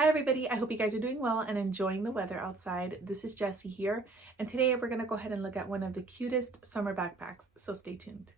Hi everybody, I hope you guys are doing well and enjoying the weather outside. This is Jessie here, and today we're going to go ahead and look at one of the cutest summer backpacks, so stay tuned.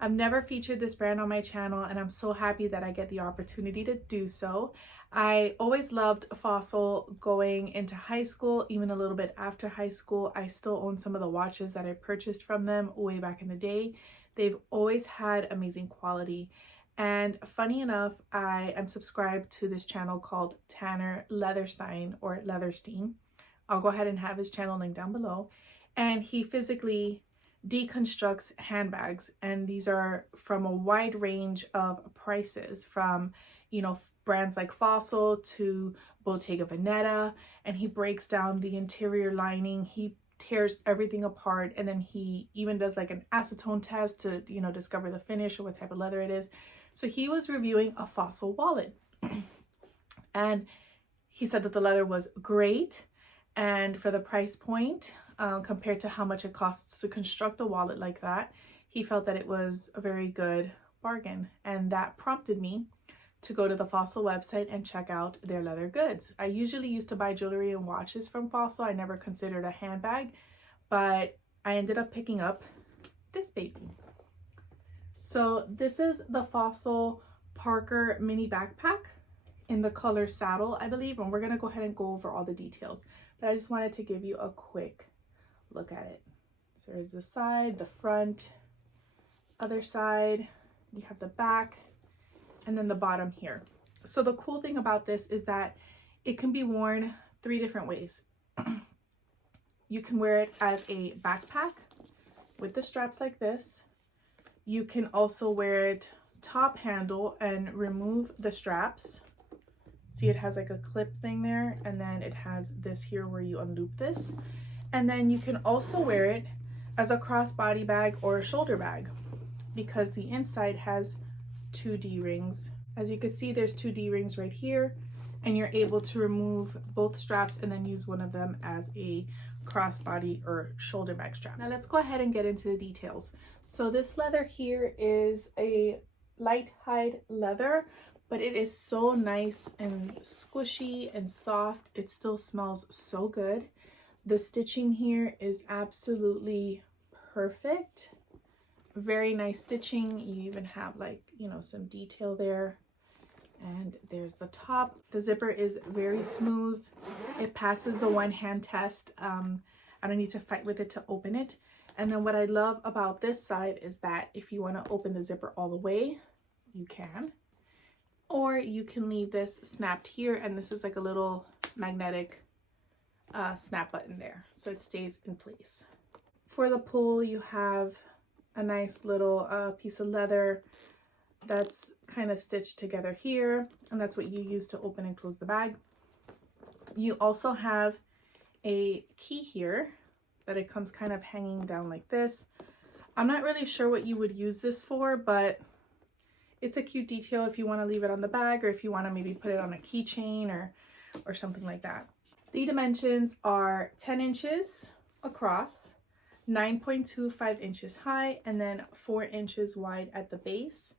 I've never featured this brand on my channel and I'm so happy that I get the opportunity to do so. I always loved Fossil going into high school, even a little bit after high school. I still own some of the watches that I purchased from them way back in the day. They've always had amazing quality. And funny enough, I am subscribed to this channel called Tanner Leatherstein or Leatherstein. I'll go ahead and have his channel linked down below. And he physically deconstructs handbags, and these are from a wide range of prices, from brands like Fossil to Bottega Veneta, and he breaks down the interior lining, he tears everything apart, and then he even does like an acetone test to discover the finish or what type of leather it is. So he was reviewing a Fossil wallet and he said that the leather was great, and for the price point, compared to how much it costs to construct a wallet like that, he felt that it was a very good bargain. And that prompted me to go to the Fossil website and check out their leather goods. I usually used to buy jewelry and watches from Fossil. I never considered a handbag, but I ended up picking up this baby. So this is the Fossil Parker mini backpack in the color saddle, I believe, and we're gonna go ahead and go over all the details, but I just wanted to give you a quick look at it. So there's the side, the front, other side, you have the back, and then the bottom here. So the cool thing about this is that it can be worn 3 different ways. You can wear it as a backpack with the straps like this. You can also wear it top handle and remove the straps. See, it has like a clip thing there, and then it has this here where you unloop this. And then you can also wear it as a crossbody bag or a shoulder bag, because the inside has 2 D-rings. As you can see, there's 2 D-rings right here, and you're able to remove both straps and then use one of them as a crossbody or shoulder bag strap. Now let's go ahead and get into the details. So this leather here is a light hide leather, but it is so nice and squishy and soft. It still smells so good. The stitching here is absolutely perfect. Very nice stitching. You even have like, some detail there. And there's the top. The zipper is very smooth. It passes the one-hand test. I don't need to fight with it to open it. And then what I love about this side is that if you want to open the zipper all the way, you can. Or you can leave this snapped here, and this is like a little magnetic snap button there, so it stays in place. For the pull, you have a nice little piece of leather that's kind of stitched together here, and that's what you use to open and close the bag. You also have a key here that it comes kind of hanging down like this. I'm not really sure what you would use this for, but it's a cute detail if you want to leave it on the bag, or if you want to maybe put it on a keychain or something like that. The dimensions are 10 inches across, 9.25 inches high, and then 4 inches wide at the base.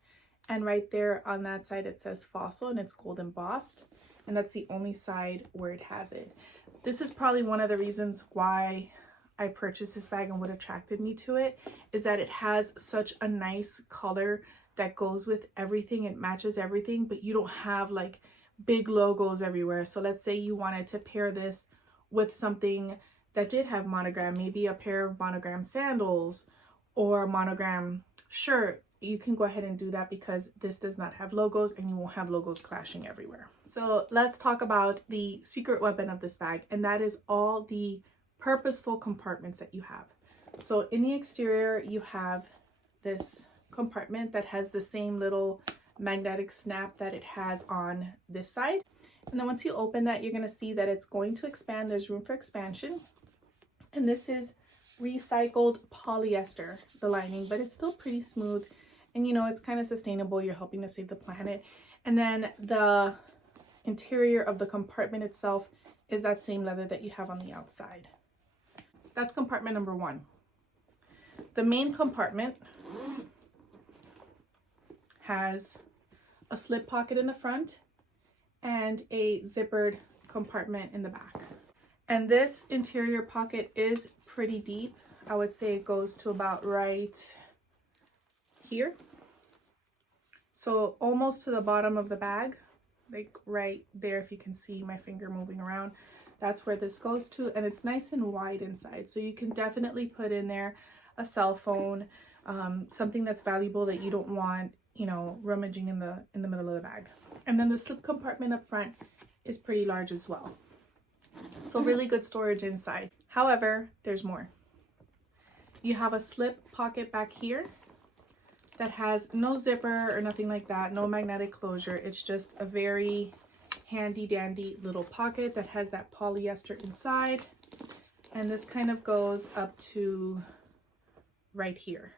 And right there on that side it says Fossil, and it's gold embossed, and that's the only side where it has it. This is probably one of the reasons why I purchased this bag and what attracted me to it, is that it has such a nice color that goes with everything. It matches everything, but you don't have like big logos everywhere. So let's say you wanted to pair this with something that did have monogram, maybe a pair of monogram sandals or a monogram shirt, you can go ahead and do that, because this does not have logos and you won't have logos clashing everywhere. So let's talk about the secret weapon of this bag, and that is all the purposeful compartments that you have. So in the exterior, you have this compartment that has the same little magnetic snap that it has on this side. And then once you open that, you're going to see that it's going to expand. There's room for expansion. And this is recycled polyester, the lining, but it's still pretty smooth. And it's kind of sustainable. You're helping to save the planet. And then the interior of the compartment itself is that same leather that you have on the outside. That's compartment number 1. The main compartment has a slip pocket in the front and a zippered compartment in the back. And this interior pocket is pretty deep. I would say it goes to about right here. So almost to the bottom of the bag, like right there, if you can see my finger moving around, that's where this goes to. And it's nice and wide inside. So you can definitely put in there a cell phone, something that's valuable that you don't want, you know, rummaging in the middle of the bag. And then the slip compartment up front is pretty large as well. So really good storage inside. However, there's more. You have a slip pocket back here that has no zipper or nothing like that, no magnetic closure. It's just a very handy dandy little pocket that has that polyester inside. And this kind of goes up to right here.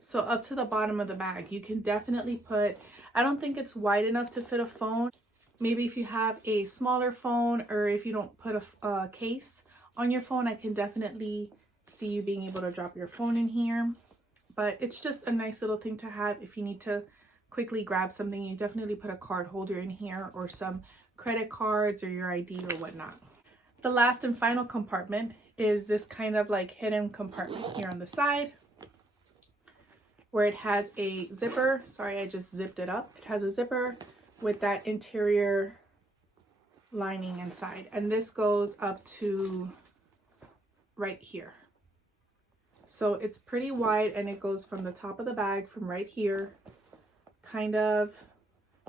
So up to the bottom of the bag, you can definitely put, I don't think it's wide enough to fit a phone. Maybe if you have a smaller phone, or if you don't put a case on your phone, I can definitely see you being able to drop your phone in here. But it's just a nice little thing to have if you need to quickly grab something. You definitely put a card holder in here, or some credit cards or your ID or whatnot. The last and final compartment is this kind of like hidden compartment here on the side, where it has a zipper. Sorry, I just zipped it up. It has a zipper with that interior lining inside. And this goes up to right here. So it's pretty wide, and it goes from the top of the bag, from right here, kind of,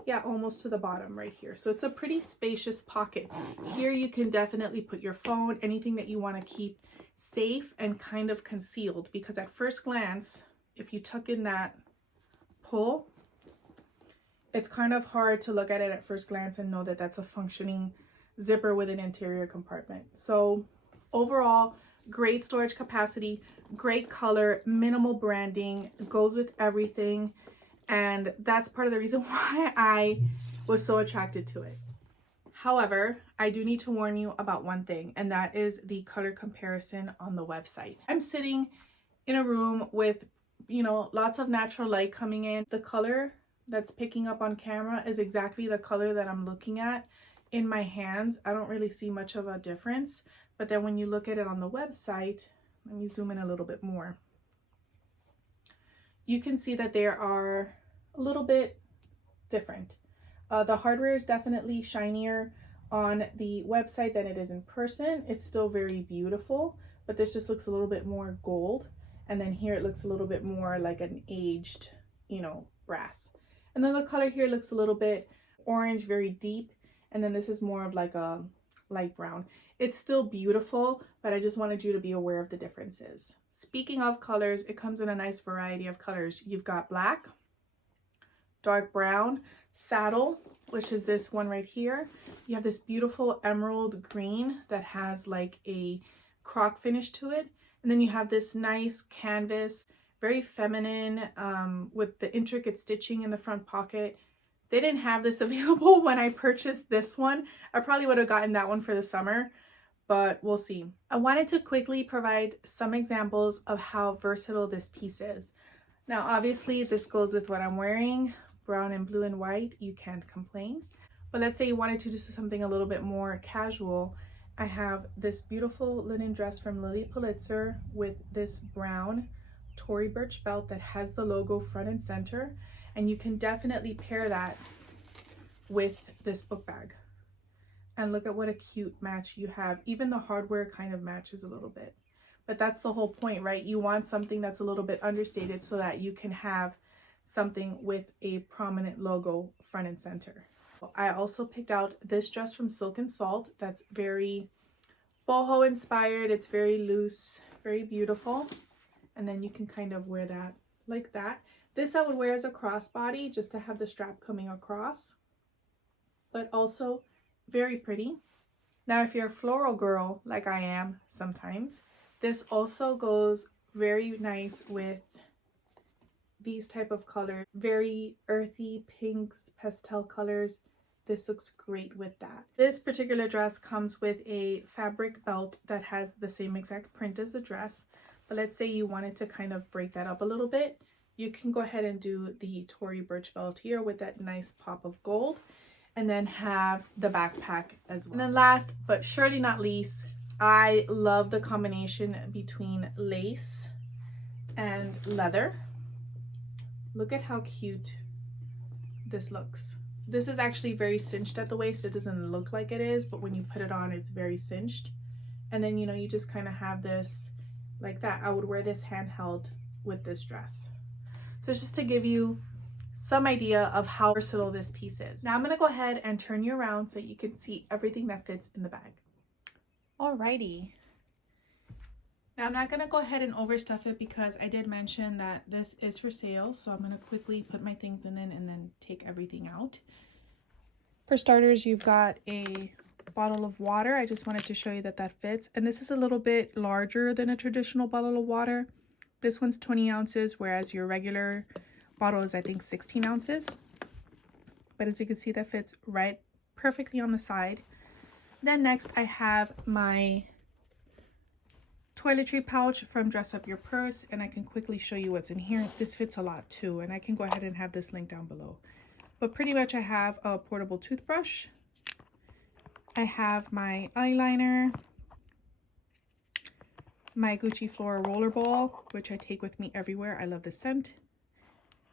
yeah, almost to the bottom right here. So it's a pretty spacious pocket. Here you can definitely put your phone, anything that you want to keep safe and kind of concealed, because at first glance, if you tuck in that pull, it's kind of hard to look at it at first glance and know that that's a functioning zipper with an interior compartment. So overall, great storage capacity, great color, minimal branding, goes with everything. And that's part of the reason why I was so attracted to it. However, I do need to warn you about one thing, and that is the color comparison on the website. I'm sitting in a room with, you know, lots of natural light coming in. The color that's picking up on camera is exactly the color that I'm looking at in my hands. I don't really see much of a difference. But then when you look at it on the website, let me zoom in a little bit more. You can see that they are a little bit different. The hardware is definitely shinier on the website than it is in person. It's still very beautiful, but this just looks a little bit more gold. And then here it looks a little bit more like an aged, you know, brass. And then the color here looks a little bit orange, very deep. And then this is more of like a light brown. It's still beautiful, but I just wanted you to be aware of the differences. Speaking of colors, it comes in a nice variety of colors. You've got black, dark brown, saddle, which is this one right here. You have this beautiful emerald green that has like a croc finish to it. And then you have this nice canvas, very feminine, with the intricate stitching in the front pocket. They didn't have this available when I purchased this one. I probably would have gotten that one for the summer, but we'll see. I wanted to quickly provide some examples of how versatile this piece is. Now, obviously, this goes with what I'm wearing, brown and blue and white. You can't complain. But let's say you wanted to do something a little bit more casual. I have this beautiful linen dress from Lily Pulitzer with this brown Tory Burch belt that has the logo front and center. And you can definitely pair that with this book bag. And look at what a cute match you have. Even the hardware kind of matches a little bit. But that's the whole point, right? You want something that's a little bit understated so that you can have something with a prominent logo front and center. I also picked out this dress from Silk and Salt that's very boho inspired. It's very loose, very beautiful. And then you can kind of wear that like that. This I would wear as a crossbody just to have the strap coming across, but also very pretty. Now, if you're a floral girl like I am sometimes, this also goes very nice with these type of colors, very earthy pinks, pastel colors. This looks great with that. This particular dress comes with a fabric belt that has the same exact print as the dress, but let's say you wanted to kind of break that up a little bit. You can go ahead and do the Tory Burch belt here with that nice pop of gold, and then have the backpack as well. And then last but surely not least, I love the combination between lace and leather. Look at how cute this looks. This is actually very cinched at the waist. It doesn't look like it is, but when you put it on, it's very cinched. And then, you know, you just kind of have this like that. I would wear this handheld with this dress. So it's just to give you some idea of how versatile this piece is. Now I'm going to go ahead and turn you around so you can see everything that fits in the bag. Alrighty. Now I'm not going to go ahead and overstuff it because I did mention that this is for sale. So I'm going to quickly put my things in it and then take everything out. For starters, you've got a bottle of water. I just wanted to show you that that fits. And this is a little bit larger than a traditional bottle of water. This one's 20 ounces, whereas your regular bottle is, I think, 16 ounces. But as you can see, that fits right perfectly on the side. Then next, I have my toiletry pouch from Dress Up Your Purse, and I can quickly show you what's in here. This fits a lot too, and I can go ahead and have this link down below. But pretty much I have a portable toothbrush. I have my eyeliner, my Gucci Flora rollerball, which I take with me everywhere. I love the scent.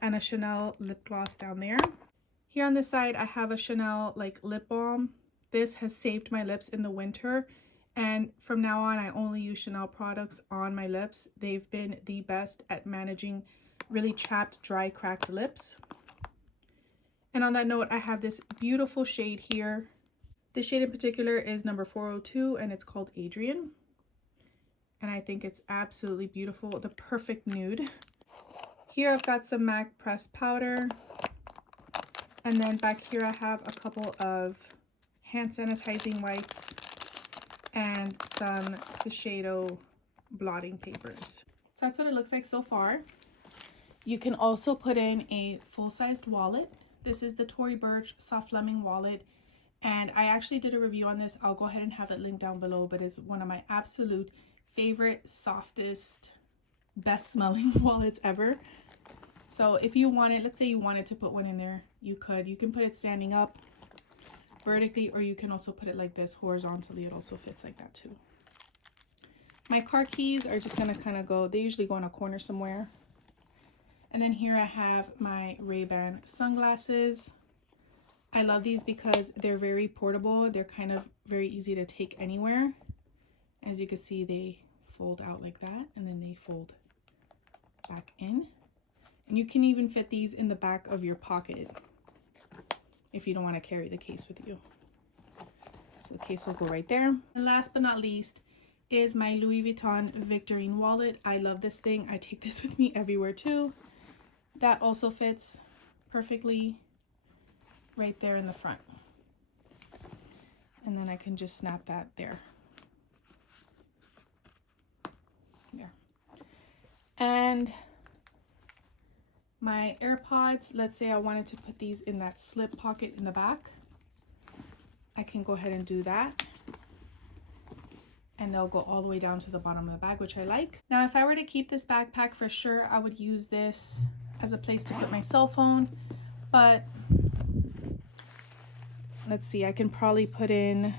And a Chanel lip gloss down there. Here on this side, I have a Chanel like lip balm. This has saved my lips in the winter. And from now on, I only use Chanel products on my lips. They've been the best at managing really chapped, dry, cracked lips. And on that note, I have this beautiful shade here. This shade in particular is number 402, and it's called Adrian. And I think it's absolutely beautiful, the perfect nude. Here I've got some MAC pressed powder. And then back here I have a couple of hand sanitizing wipes and some Shiseido blotting papers. So that's what it looks like so far. You can also put in a full-sized wallet. This is the Tory Burch Soft Lemon wallet. And I actually did a review on this. I'll go ahead and have it linked down below, but it's one of my absolute favorite, softest, best smelling wallets ever. So if you wanted, let's say you wanted to put one in there, you could. You can put it standing up vertically, or you can also put it like this horizontally. It also fits like that too. My car keys are just gonna kind of go, they usually go in a corner somewhere. And then here I have my Ray-Ban sunglasses. I love these because they're very portable. They're kind of very easy to take anywhere. As you can see, they fold out like that, and then they fold back in. And you can even fit these in the back of your pocket if you don't want to carry the case with you. So the case will go right there. And last but not least is my Louis Vuitton Victorine wallet. I love this thing. I take this with me everywhere too. That also fits perfectly right there in the front. And then I can just snap that there. There. And my AirPods, let's say I wanted to put these in that slip pocket in the back. I can go ahead and do that. And they'll go all the way down to the bottom of the bag, which I like. Now, if I were to keep this backpack, for sure, I would use this as a place to put my cell phone. But let's see, I can probably put in,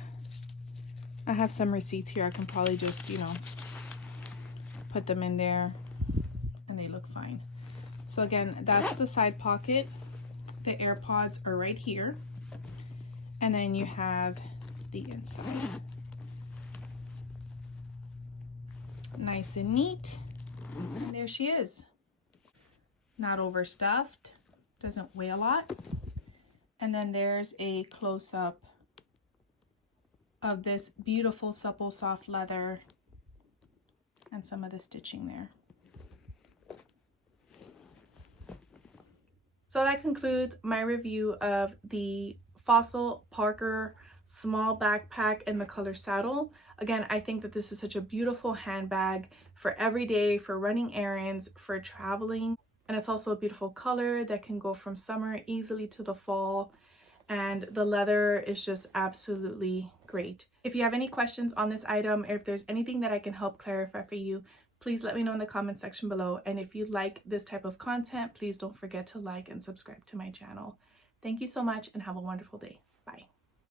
I have some receipts here. I can probably just, you know, put them in there and they look fine. So again, that's the side pocket. The AirPods are right here. And then you have the inside. Nice and neat. And there she is. Not overstuffed. Doesn't weigh a lot. And then there's a close-up of this beautiful, supple, soft leather and some of the stitching there. So that concludes my review of the Fossil Parker small backpack in the color saddle. Again, I think that this is such a beautiful handbag for every day, for running errands, for traveling. And it's also a beautiful color that can go from summer easily to the fall. And the leather is just absolutely great. If you have any questions on this item, or if there's anything that I can help clarify for you, please let me know in the comment section below. And if you like this type of content, please don't forget to like and subscribe to my channel. Thank you so much and have a wonderful day. Bye.